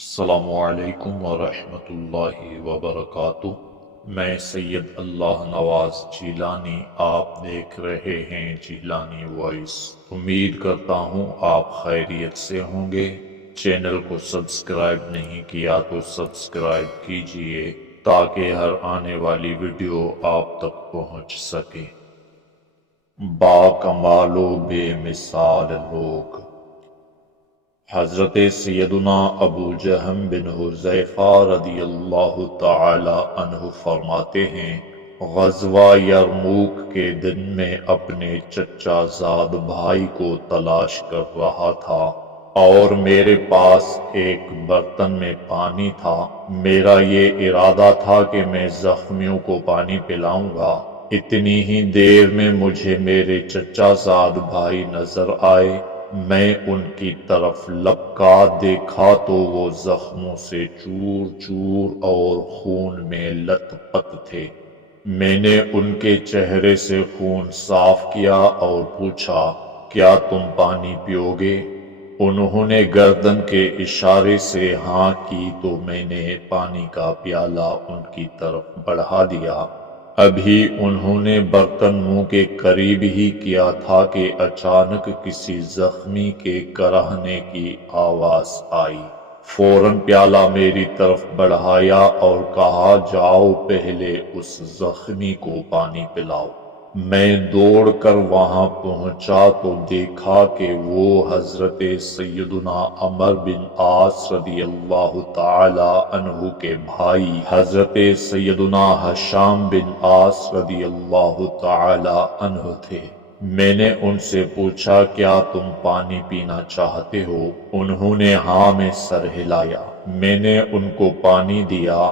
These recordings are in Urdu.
السلام علیکم ورحمۃ اللہ وبرکاتہ۔ میں سید اللہ نواز جیلانی، آپ دیکھ رہے ہیں جیلانی وائس۔ امید کرتا ہوں آپ خیریت سے ہوں گے۔ چینل کو سبسکرائب نہیں کیا تو سبسکرائب کیجئے تاکہ ہر آنے والی ویڈیو آپ تک پہنچ سکے۔ با کمال و بے مثال لوگ۔ حضرت سیدنا ابو جہم بن حذیفہ رضی اللہ تعالی عنہ فرماتے ہیں، غزوہ یرموک کے دن میں اپنے چچا زاد بھائی کو تلاش کر رہا تھا اور میرے پاس ایک برتن میں پانی تھا۔ میرا یہ ارادہ تھا کہ میں زخمیوں کو پانی پلاؤں گا۔ اتنی ہی دیر میں مجھے میرے چچا زاد بھائی نظر آئے۔ میں ان کی طرف لپکا دیکھا تو وہ زخموں سے چور چور اور خون میں لت پت تھے۔ میں نے ان کے چہرے سے خون صاف کیا اور پوچھا، کیا تم پانی پیو گے؟ انہوں نے گردن کے اشارے سے ہاں کی تو میں نے پانی کا پیالہ ان کی طرف بڑھا دیا۔ ابھی انہوں نے برتن منہ کے قریب ہی کیا تھا کہ اچانک کسی زخمی کے کراہنے کی آواز آئی۔ فوراً پیالہ میری طرف بڑھایا اور کہا، جاؤ پہلے اس زخمی کو پانی پلاؤ۔ میں دوڑ کر وہاں پہنچا تو دیکھا کہ وہ حضرت سیدنا عمر بن عاص رضی اللہ تعالی عنہ کے بھائی حضرت سیدنا ہشام بن عاص رضی اللہ تعالی عنہ تھے۔ میں نے ان سے پوچھا، کیا تم پانی پینا چاہتے ہو؟ انہوں نے ہاں میں سر ہلایا۔ میں نے ان کو پانی دیا۔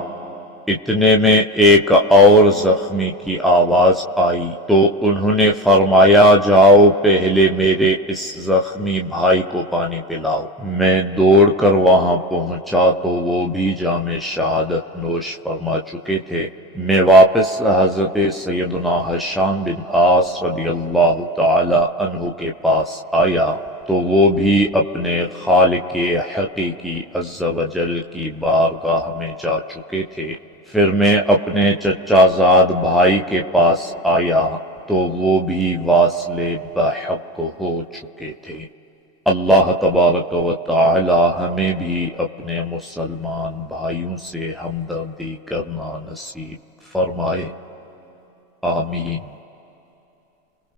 اتنے میں ایک اور زخمی کی آواز آئی تو انہوں نے فرمایا، جاؤ پہلے میرے اس زخمی بھائی کو پانی پلاؤ۔ میں دوڑ کر وہاں پہنچا تو وہ بھی جام شہادت نوش فرما چکے تھے۔ میں واپس حضرت سیدنا ہشام بن عاص رضی اللہ تعالی عنہ کے پاس آیا تو وہ بھی اپنے خالق حقیقی عز و جل کی بارگاہ میں جا چکے تھے۔ پھر میں اپنے چچا زاد بھائی کے پاس آیا تو وہ بھی واصل بحق ہو چکے تھے۔ اللہ تبارک و تعالی ہمیں بھی اپنے مسلمان بھائیوں سے ہمدردی کرنا نصیب فرمائے، آمین۔